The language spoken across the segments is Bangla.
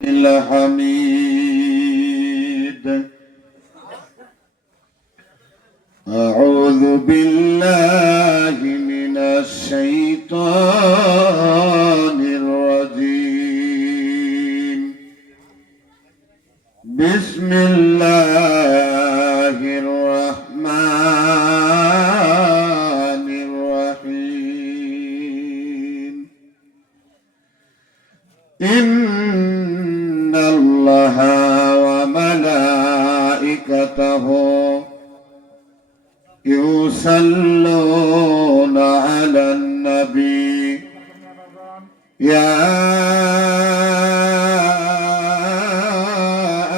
الحميد. أعوذ بالله من الشيطان الرجيم. بسم الله الرحمن الرحيم. إن الله وملائكته يصلون على النبي يا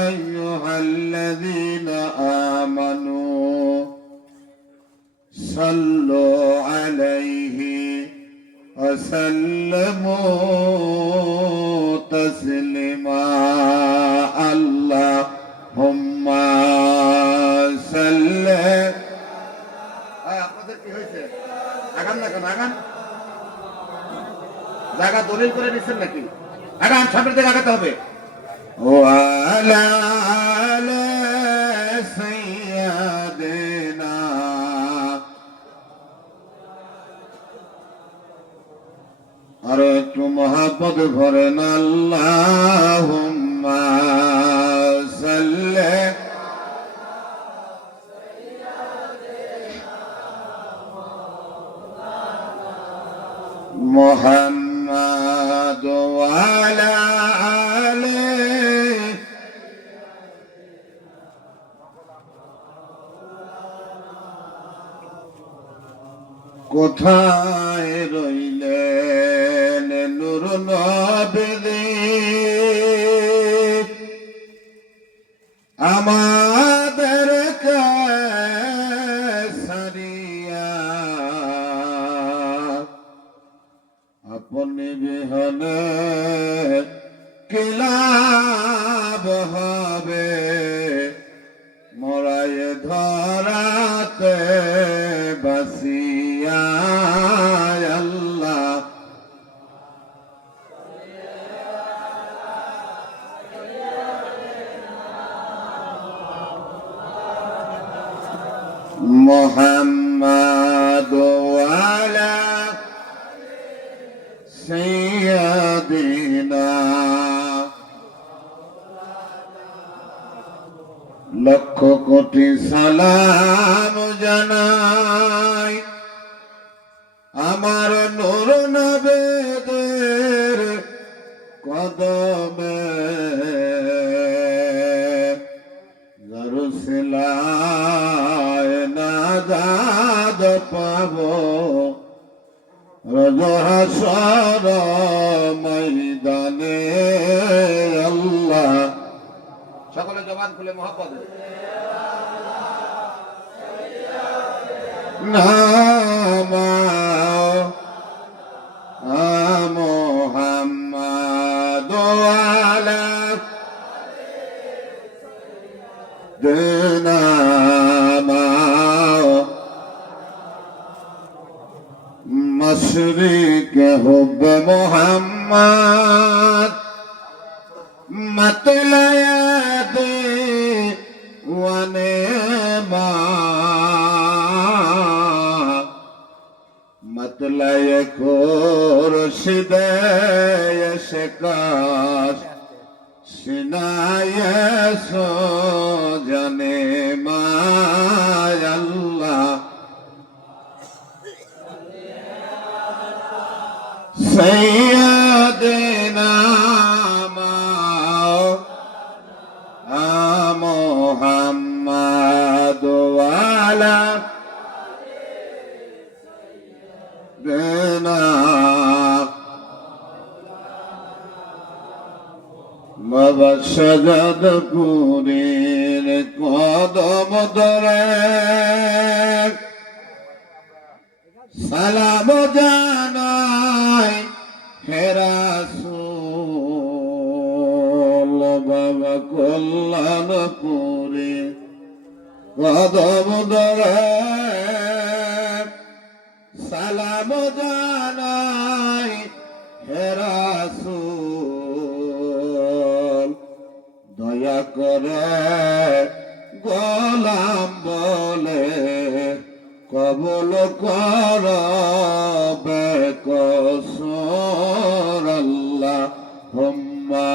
أيها الذين آمنوا صلوا عليه وسلموا تسليما. اللهم صل আপনাদের কি হয়েছে? আগান না কেন? আগান, জায়গা দলিল করে নিচ্ছেন নাকি? আগান, সামনের দিকে আগাতে হবে। ওয়ালা আলা সাইয়্যিদিনা আর একটু মহব্বত ভরেন। আল্লাহুম্মা সাল্লি মুহাম্মাদ ওয়া আলা আলিহি। কোথায় রইলেন নূর নবী আমাদের সারিয়া? আপনি বিহনে কি লাভ হবে মরায় ধরাতে বাসিয়া? আল্লাহ মুহাম্মাদ ওয়া আলা সাইয়্যিদিনা। লক্ষ কোটি সালাম জানাই আমার নূর নবীদের কদমে। রসুলায় নাজাত পাবো রোজ হাসর ময়দানে। আল্লাহ সকলে জবান খুলে মহব্বত নামা মুহাম্মাদ আলা দিনামা مشرق حب محمد مطلع ونما مطلع خورشید شکاش سنای سو جانے ما. اللہ سیدنا محمد وعلى سيدنا মবশদ পুরীর কদম ধরে সালাম জানাই হে রাসূল। বাবা কল্যাণপুরে কদম ধরে সালাম জানাই হে রাসূল। দয়া করে গোলাম বলে কবুল কর বেকসুর আল্লাহুম্মা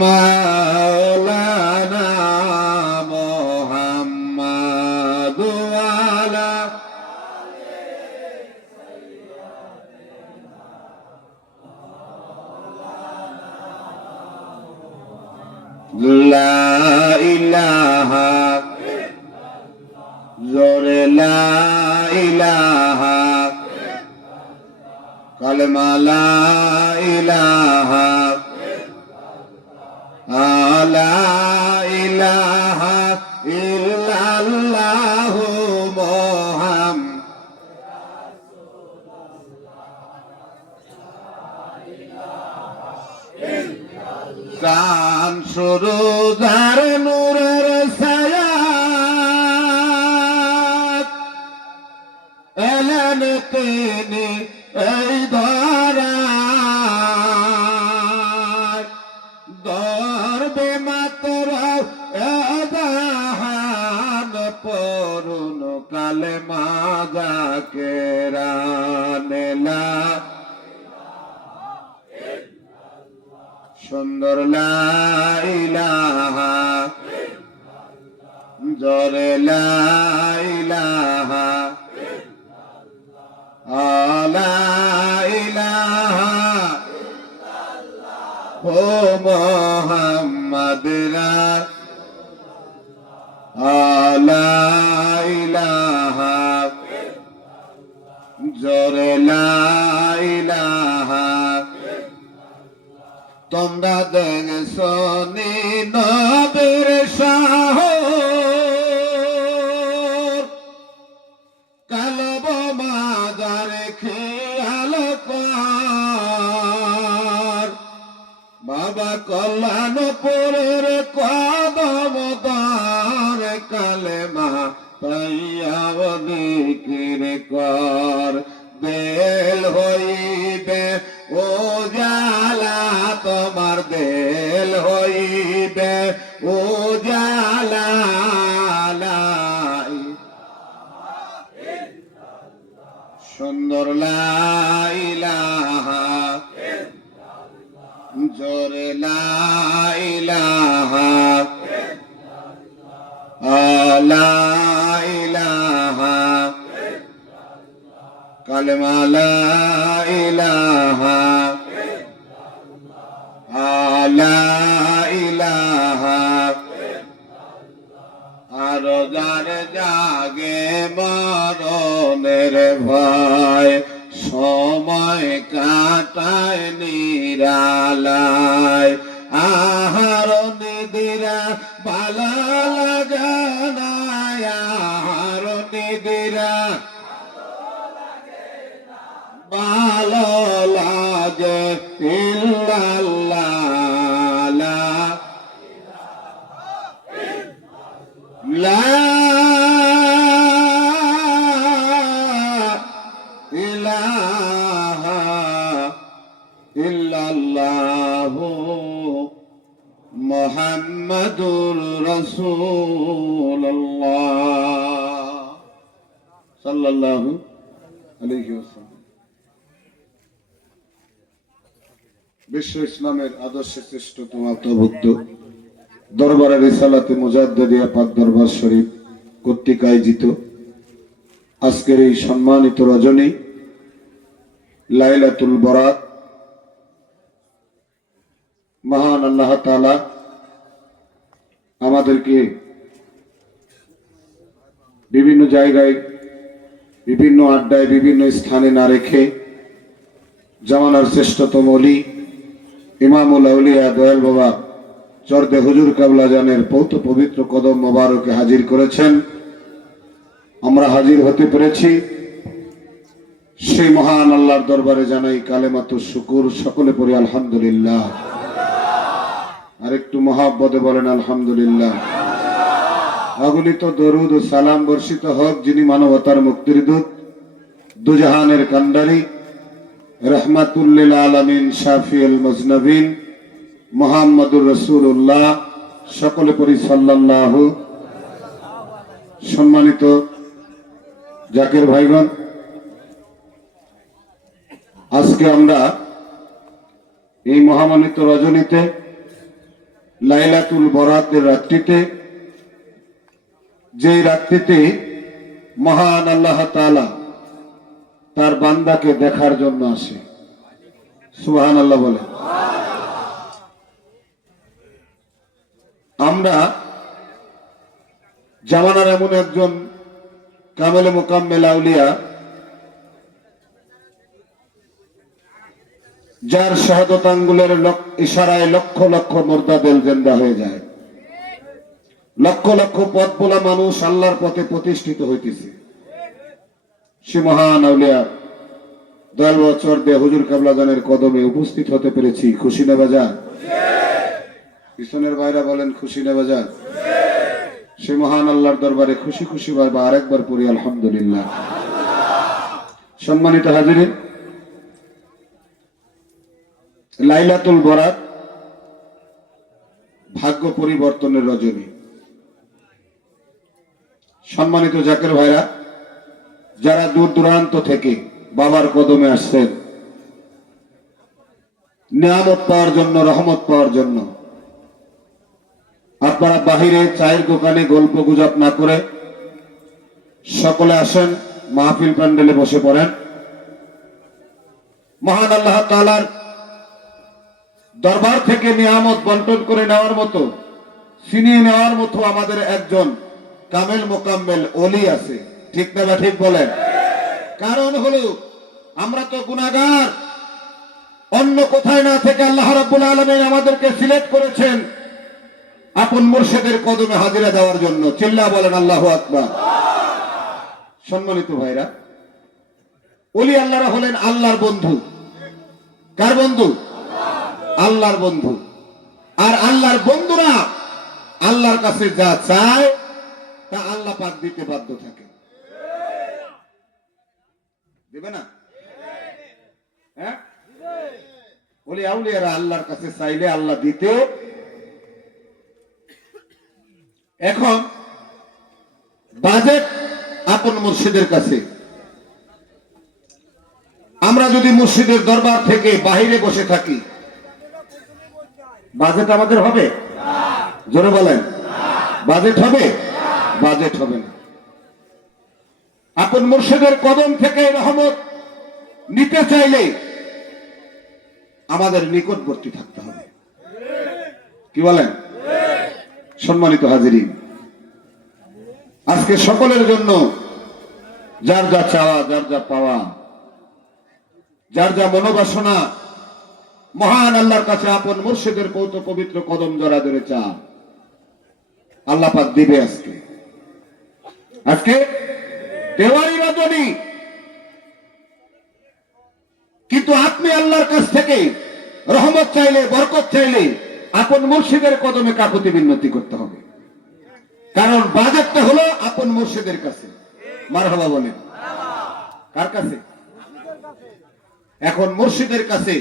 মাওলানা মুহাম্মাদ ওয়ালা লা ইলাহা জোরে লা ইলাহা কালেমা লা ইলাহা লা ইলাহা ইল্লাল্লাহু মুহাম্মাদ কান সুরুদার নূরের ছায়া এলেন তিনি এই ধরায় দরবে মাত্র এদাহান পরুন কালেমা জাকেরানেলা সুন্দর লা ইলাহা জোরে লা ইলাহা লা ইলাহা ও মুহাম্মদ লা ইলাহা জোরে লা ইলাহা তোমরা দেখছো নি নবীর সাহস কালব মাদার খেয়াল কর বাবা কল্যাণপুরের কদম দার কালেমা তৈয়াব দিকির কর বেল হইবে ও জালা তোমার দেল হইবে ও জালা সুন্দর লা ইলাহা জোরে লা ইলাহা লা ইলাহা কালেমা লা ইলাহা লা ইলাহা আরো যার জাগে মরণের ভয় সময় কাটায় নিরালায় আহার নিদিরা ভালো লাগে না আহার নিদিরা ভালো লাগে ইল্লাল্লাহ লা ইলাহা ইল্লাল্লাহু মুহাম্মাদুর রাসূলুল্লাহ সাল্লাল্লাহু আলাইহি ওয়াসাল্লাম। বিশ্ব ইসলামের আদর্শে শ্রেষ্ঠতম আত্মভুক্ত দরবারে রিসালাতে মুজাদ্দিদিয়া পাক দরবার শরীফ কর্তৃক আয়োজিত আজকের এই সম্মানিত রজনী লাইলাতুল বরাত মহান আল্লাহ তাআলা আমাদেরকে বিভিন্ন জায়গায় বিভিন্ন আড্ডায় বিভিন্ন স্থানে না রেখে জামানার শ্রেষ্ঠতম ওলি ইমামুল আউলিয়া দয়াল বাবা চরদে হুজুর কাবলা জানের পৌত পবিত্র কদম মোবারকে হাজির করেছেন। আমরা হাজির হতে পেরেছি, সেই মহান আল্লাহর দরবারে জানাই কালেমাতুশ শুকুর। সকলে পড়ি আলহামদুলিল্লাহ। আর একটু মহাব্বতে বলেন আলহামদুলিল্লাহ। অগণিত দরুদ ও সালাম বর্ষিত হোক যিনি মানবতার মুক্তির দূত, দুজাহানের কান্ডারি রহমাতুল লিল আলামিন, শাফিউল মুজনবিন, মুহাম্মদুর রাসূলুল্লাহ, সকলে পড়ি সাল্লাল্লাহু। সম্মানিত জাকির ভাইগণ, আজকে আমরা এই মহামানিত রজনীতে, লাইলাতুল বরাতের রাত্রিতে, যেই রাত্রিতে মহান আল্লাহ তাআলা তার বান্দাকে দেখার জন্য আসে। সুবহানাল্লাহ বলে। আমরা জামানার এমন একজন কামেলে মুকাম্মেল আউলিয়া, যার শাহাদত আঙ্গুলের ইশারায় লক্ষ লক্ষ মুর্দা দিল জিন্দা হয়ে যায়, লক্ষ লক্ষ পথ বোলা মানুষ আল্লাহর পথে প্রতিষ্ঠিত হইতেছে। সে মহান আউলিয়া দয়াল বছর দিয়ে হুজুর কাবলাজানের কদমে উপস্থিত হতে পেরেছি। খুশি না বাজার? পিছনের ভাইরা বলেন খুশি না বাজার? সে মহান আল্লাহর দরবারে খুশি খুশি বারবার আরেকবার পড়ি আলহামদুলিল্লাহ। সম্মানিত হাজিরিন, লাইলাতুল বরাত ভাগ্য পরিবর্তনের রজনী। সম্মানিত জাকের ভাইরা, যারা দূর দূরান্ত থেকে বাবার কদমে আসছেন নিয়ামত পাওয়ার জন্য, রহমত পাওয়ার জন্য, আপনারা বাহিরে চায়ের দোকানে গল্প গুজব না করে সকলে আসেন, মাহফিল প্যান্ডেলে বসে পড়েন। মহান আল্লাহ তাআলার দরবার থেকে নিয়ামত বন্টন করে নেওয়ার মতো, ছিনিয়ে নেওয়ার মতো আমাদের একজন কামেল মোকাম্মেল ওলি আছে। ঠিক না? ঠিক বলেন। কারণ হলো আমরা তো গুনাহগার, অন্য কোথায় না থেকে আল্লাহ রাব্বুল আলামিন আমাদেরকে সিলেক্ট করেছেন আপন মুর্শিদের কদমে হাজিরা দেওয়ার জন্য। চিল্লা বলেন আল্লাহু আকবার। সম্মানিত ভাইরা, ওলি আল্লাহরা হলেন আল্লাহর বন্ধু। কার বন্ধু? আল্লাহর বন্ধু। আর আল্লাহর বন্ধুরা আল্লাহর কাছে যা চায় তা আল্লাহ পাক দিতে বাধ্য থাকে। দেবে না? হ্যাঁ, ওলি আউলিয়ারা আল্লাহর কাছে চাইলে আল্লাহ দিতে। এখন বাজেট আপন মুর্শিদের কাছে। আমরা যদি মুর্শিদের দরবার থেকে বাহিরে বসে থাকি, বাজেট আমাদের হবে? জোরে বলেন, বাজেট হবে? বাজেট হবে না। আপন মুর্শিদের কদম থেকে রহমত নিতে চাইলে আমাদের নিকটবর্তী থাকতে হবে। কি বলেন? সম্মানিত হাজিরিন, আজকে সকলের জন্য যার যা চাওয়া, যার যা পাওয়া, যার যা মনোবাসনা, মহান আল্লাহর কাছে আপন মুর্শিদের কৌত পবিত্র কদম জড়া ধরে চা, আল্লাহ পাক দিবে। আজকে দেওয়ারি রজনী, কিন্তু আপনি আল্লাহর কাছ থেকে রহমত চাইলে, বরকত চাইলে আপন মুর্শিদের কদমে কাকুতি মিনতি করতে হবে। কারণ বাজেটটা হলো আপন মুর্শিদের কাছে। মারহাবা বলেন। কার কাছে? এখন মুর্শিদের কাছে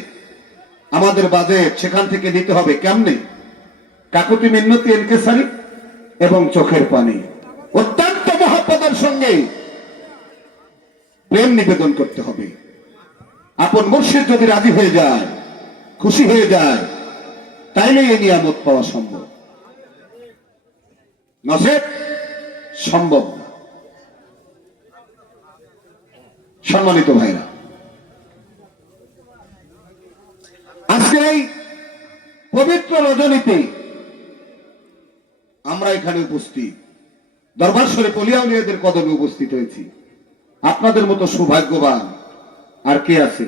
আমাদের বাজেট সেখান থেকে দিতে হবে। কেমনে? কাকুতি মিনতি, ইনকিসারি এবং চোখের পানি, অত্যন্ত মহব্বতের সঙ্গে প্রেম নিবেদন করতে হবে। আপন মুর্শিদ যদি রাজি হয়ে যায়, খুশি হয়ে যায়, তাইলে এই নিয়ামত পাওয়া সম্ভব, নচেৎ সম্ভব না। সম্মানিত ভাইরা, আজকে এই পবিত্র রজনীতে আমরা এখানে উপস্থিত, দরবার শরীফ ওলিয়া উলিয়াদের কদমে উপস্থিত হয়েছি। আপনাদের মতো সৌভাগ্যবান আর কে আছে?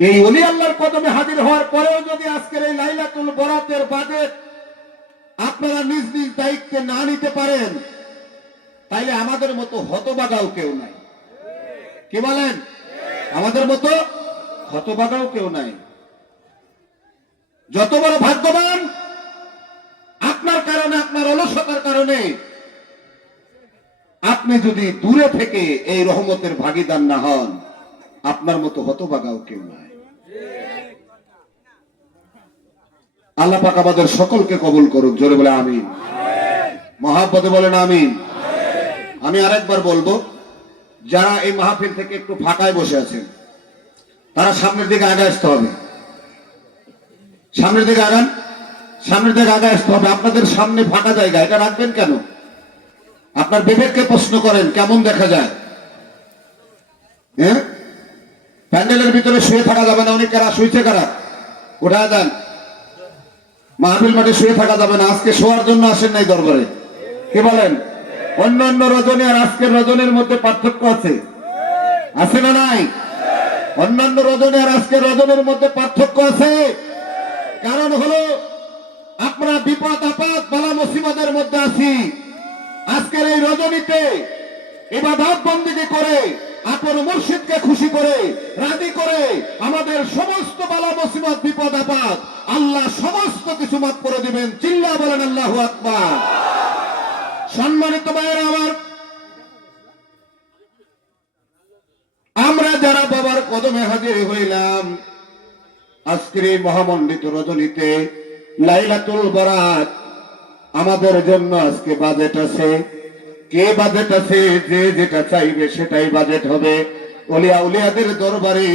এই ওলি আল্লাহর কদমে হাজির হওয়ার পরেও যদি আজকের এই লাইলাতুল বরাতের বাজেট আপনারা নিজ নিজ দায়িত্বে না নিতে পারেন, তাইলে আমাদের মতো হতবাগাও কেউ নাই। কি বলেন? আমাদের মতো হতবাগাও কেউ নাই। যত বড় ভাগ্যবান, আপনার কারণে, আপনার অলসতার কারণে আপনি যদি দূরে থেকে এই রহমতের ভাগীদার না হন, আপনার মতো হতভাগাও কেউ নাই। আল্লাহ পাক আমাদের সকলকে কবুল করুক, জোরে বলে আমিন। মহাব্বতে বলেন আমিন। আমি আরেকবার বলবো, যারা এই মাহফিল থেকে একটু ফাঁকায় বসে আছেন তারা সামনের দিকে আগে আসতে হবে। সামনের দিকে আগান, সামনের দিকে আগে আসতে হবে। আপনাদের সামনে ফাঁকা জায়গা, এটা রাখবেন কেন? আপনার বিবেককে প্রশ্ন করেন, কেমন দেখা যায়? হ্যাঁ, প্যান্ডেলের ভিতরে শুয়ে থাকা যাবে না। উনি কারা শুয়েছে, কারা উঠা দেন। মাহফিল মাঠে শুয়ে থাকা যাবে না। আজকে শোয়ার জন্য আসেন নাই দরবারে, কি বলেন? অন্যান্য রজনী আর আজকের রজনীর মধ্যে পার্থক্য আছে, আছে না নাই? অন্যান্য রজনী আর আজকের রজনীর মধ্যে পার্থক্য আছে। কারণ হলো আমরা বিপদ আপদ বালা মুসিবতের মধ্যে আছি। আজকের এই রজনীতে ইবাদত বন্দেগী করে আপন মুর্শিদকে খুশি করে রাজি করে আমাদের সমস্ত বালা মুসিবত বিপদ আপদ আল্লাহ সমস্ত কিছু মাফ করে দিবেন। চিল্লা বলেন আল্লাহু আকবার। সম্মানিত ভাইয়েরা আমার, আমরা যারা বাবার কদমে হাজির হইলাম আজকের এই মহামণ্ডিত রজনীতে লাইলাতুল বরাত, আমাদের জন্য আজকে বাজেট আছে। কে বাজেট আছে? যে যেটা চাইবে সেটাই বাজেট হবে। ওলিয়া উলিয়াদের দরবারে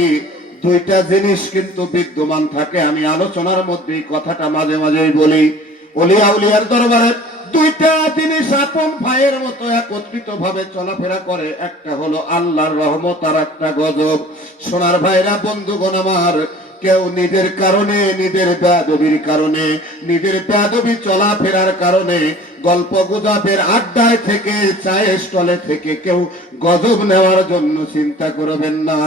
দুইটা জিনিস কিন্তু বিদ্যমান থাকে। আমি আলোচনার মধ্যে কথাটা মাঝে মাঝেই বলি, ওলিয়া উলিয়ার দরবারে দুইটা জিনিস আপন ভাইয়ের মতো একত্রিত ভাবে চলাফেরা করে। একটা হলো আল্লাহর রহমত আর একটা গজব। সোনার ভাইরা, বন্ধুগণ আমার, কেউ নিজের কারণে, নিজের বেয়াদবির কারণে, নিজের বেয়াদবি চলাফেরার কারণে, গল্প গুজবের আড্ডায় থেকে, চায়ের স্টলে থেকে কেউ গজব নেওয়ার জন্য চিন্তা করবেন না।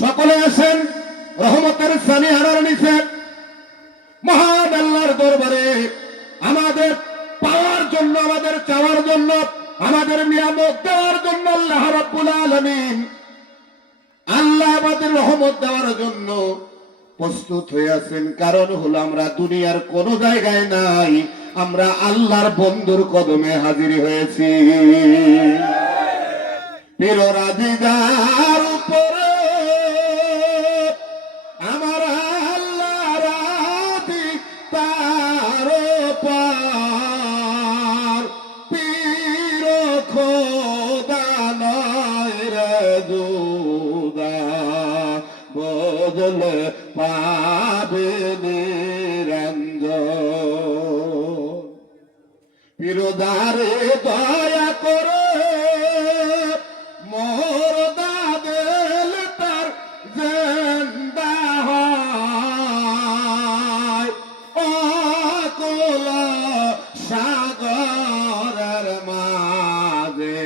সকলে আসেন রহমতের সানি হারার নিচে মহান আল্লাহর দরবারে আমাদের পাওয়ার জন্য, আমাদের চাওয়ার জন্য, আমাদের নিয়ামত দেওয়ার জন্য আল্লাহ রাব্বুল আলামিন, আল্লাহ আমাদের রহমত দেওয়ার জন্য প্রস্তুত হয়ে আছেন। কারণ হলো আমরা দুনিয়ার কোন জায়গায় নাই, আমরা আল্লাহর বন্ধুর কদমে হাজির হয়েছি। পীর রাজিদার উপরে আমার আল্লাহ রাজি তার পার, পীর খোদা নয় রে জুদা, বদলে পাবে নিরঞ্জন। পীরদারে দয়া করে মোর দাদেল তার জিন্দা হয়, অকুল সাগরের মাঝে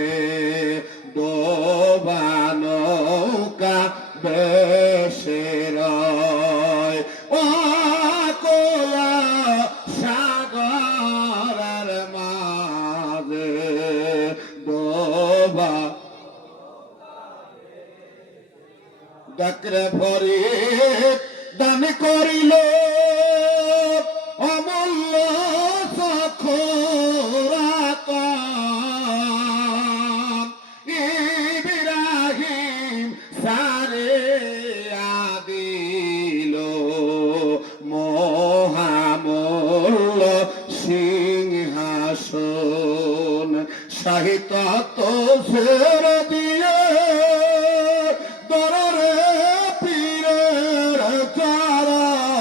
ডোবানৌকা বেশে রয়, অকুল সাগরের মাঝে ডোবা ডাকরে ভরি দান করিল অমূল্য সখরাত, ইব্রাহিম সারে আদিল মহামূল্য সিংহাসন, সাহিত্য তো ছেড়ে দিয়ে দররে পীরের চরণ,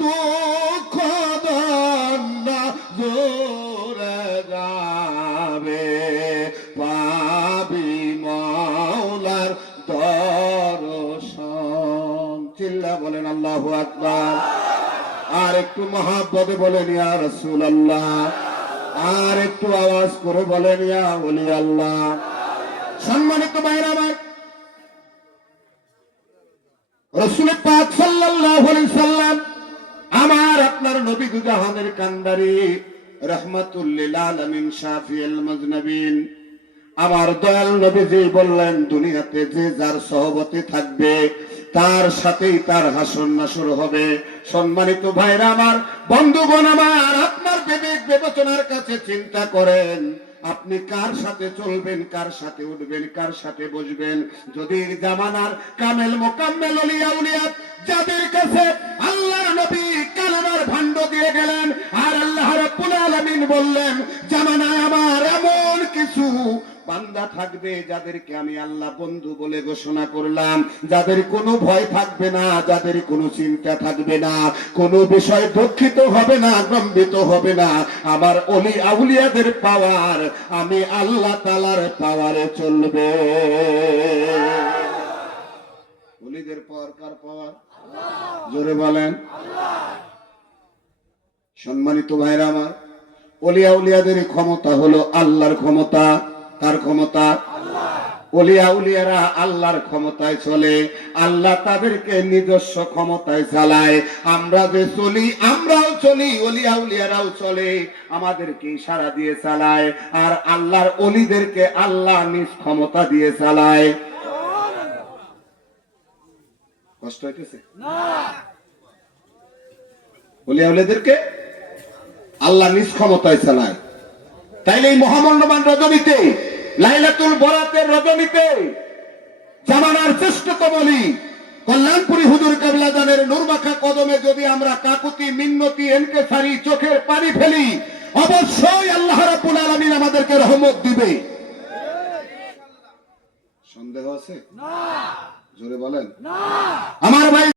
দুঃখ দন্ডা জোরে যাবে, পাবি মাওলার দর্শন। চিল্লা বলেন আল্লাহু আকবার। আর একটু মহাব্বতে বলেন ইয়া রাসূলুল্লাহ। আর একটু আওয়াজ করে বলেন ইয়া ওলি আল্লাহ। সম্মানিত ভাইরা আমার, রাসূল পাক সাল্লাল্লাহু আলাইহি সাল্লাম, আমার আপনার নবী দুজাহানের কান্ডারি, রাহমাতুল লিল আলামিন, শাফিউল মুযনিবিন, আমার দয়াল নবীজি বললেন, দুনিয়াতে যে যার সহবতে থাকবে তার সাথেই তার হাসর নাসর হবে। সম্মানিত ভাইরা আমার, বন্ধুগণ আমার, আপনার বিবেক বিবেচনার কাছে চিন্তা করেন, আপনি কার সাথে চলবেন, কার সাথে উঠবেন, কার সাথে বসবেন। যদি জামানার কামেল মোকাম্মেল আউলিয়া উলিয়া যাদের কাছে আল্লাহর নবী কালেমার ভাণ্ড দিয়ে গেলেন, আর আল্লাহ রাব্বুল আলামিন বললেন জামানায় আমার এমন কিছু বান্দা থাকবে যাদেরকে আমি আল্লাহ বন্ধু বলে ঘোষণা করলাম, যাদের কোনো ভয় থাকবে না, যাদের কোনো চিন্তা থাকবে না, কোনো বিষয় দুঃখিত হবে না, গম্বিত হবে না। আমার ওলি আউলিয়াদের পাওয়ার আমি আল্লাহ তাআলার পাওয়ারে চলবে। ওলিদের পাওয়ার কার পাওয়ার? জোরে বলেন। সম্মানিত ভাইরা আমার, ওলি আউলিয়াদের ক্ষমতা হলো আল্লাহর ক্ষমতা। কার ক্ষমতা? ওলিয়া উলিয়ারা আল্লাহর ক্ষমতায় চলে, আল্লাহ তাদেরকে নিজস্ব ক্ষমতায় চালায়। আমরা যে চলি, আমরাও চলি, ওলিয়া উলিয়ারাও চলে, আমাদেরকে ইশারা দিয়ে চালায়। আর আল্লাহর ওলিদেরকে আল্লাহ নিজ ক্ষমতা দিয়ে চালায়। কষ্ট হইতেছে না? ওলিয়া উলিয়াদেরকে আল্লাহ নিজ ক্ষমতায় চালায়। তাইলে এই মহামূল্যবান রজনীতে, লাইলাতুল বরাতের রজনীতে জামানার শ্রেষ্ঠতম ওলি কল্যাণপুরী হুজুর কেবলা জানের নূরমাখা কদমে যদি আমরা কাকুতি মিন্নতি এনকেসারি চোখের পানি ফেলি, অবশ্যই আল্লাহ রাব্বুল আলামিন আমাদেরকে রহমত দিবে। সন্দেহ আছে? না। জোরে বলেন। না। আমার ভাই